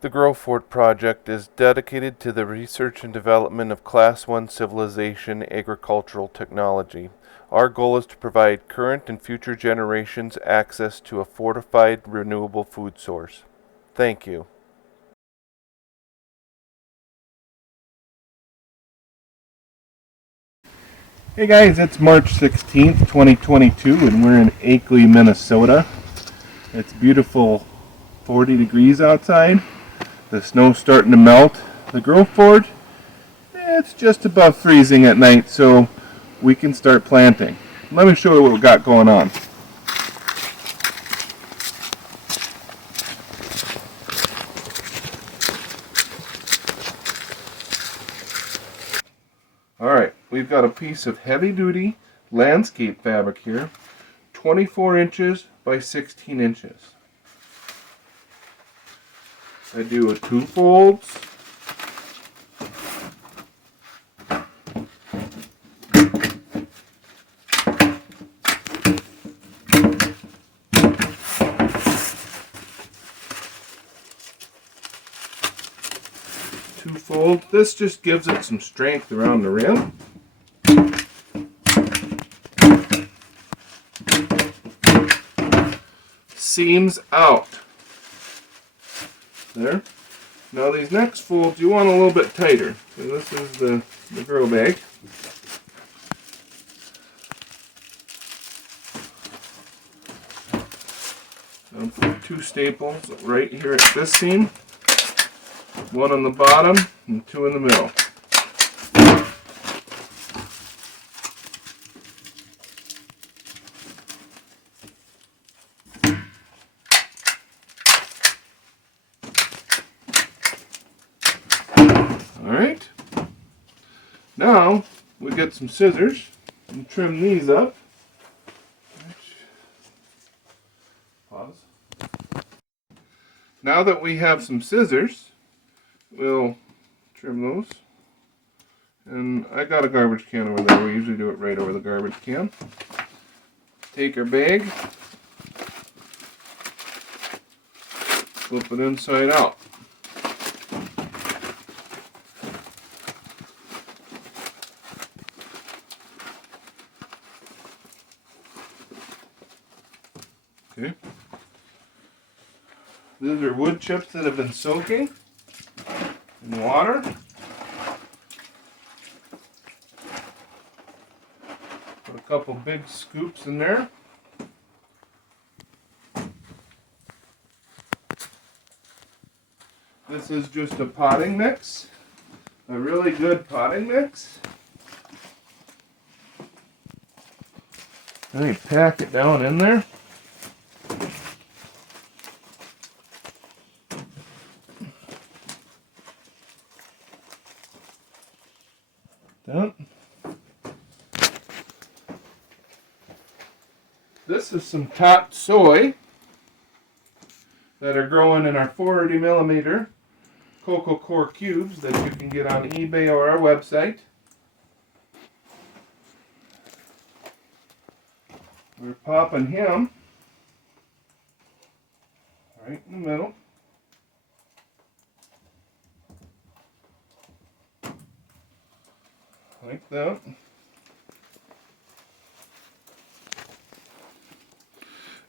The Growfort project is dedicated to the research and development of Class 1 civilization agricultural technology. Our goal is to provide current and future generations access to a fortified, renewable food source. Thank you. Hey guys, it's March 16th, 2022, and we're in Akeley, Minnesota. It's beautiful 40 degrees outside. The snow's starting to melt. The Growfort, it's just above freezing at night, so we can start planting. Let me show you what we've got going on. Alright, we've got a piece of heavy-duty landscape fabric here, 24 inches by 16 inches. I do a 2 folds. Fold. This just gives it some strength around the rim. Seams out. There. Now these next folds you want a little bit tighter. So this is the grow bag. I'll put 2 staples right here at this seam. 1 on the bottom and 2 in the middle. Alright. Now we get some scissors and trim these up. Pause. Now that we have some scissors, we'll trim those. And I got a garbage can over there. We usually do it right over the garbage can. Take our bag, flip it inside out. Okay. These are wood chips that have been soaking in water. Put a couple big scoops in there. This is just a potting mix, a really good potting mix. Let me pack it down in there. Done. This is some top soy that are growing in our 480 millimeter Coco Coir cubes that you can get on eBay or our website. We're popping him right in the middle. Like that.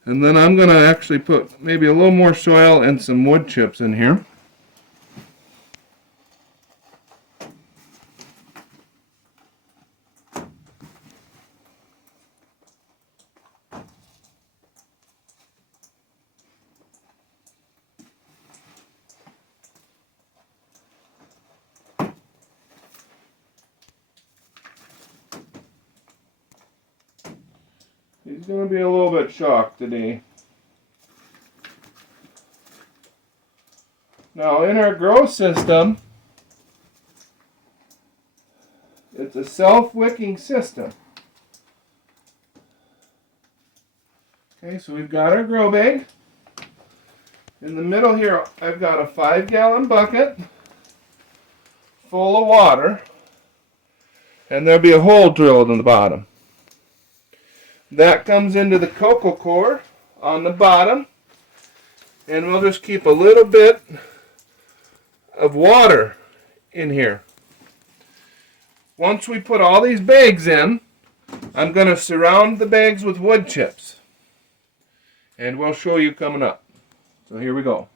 And then I'm going to actually put maybe a little more soil and some wood chips in here. He's going to be a little bit shocked today. Now in our grow system, it's a self-wicking system. Okay, so we've got our grow bag. In the middle here, I've got a 5-gallon bucket full of water, and there'll be a hole drilled in the bottom. That comes into the Coco Coir on the bottom, and we'll just keep a little bit of water in here. Once we put all these bags in, I'm going to surround the bags with wood chips. And we'll show you coming up. So here we go.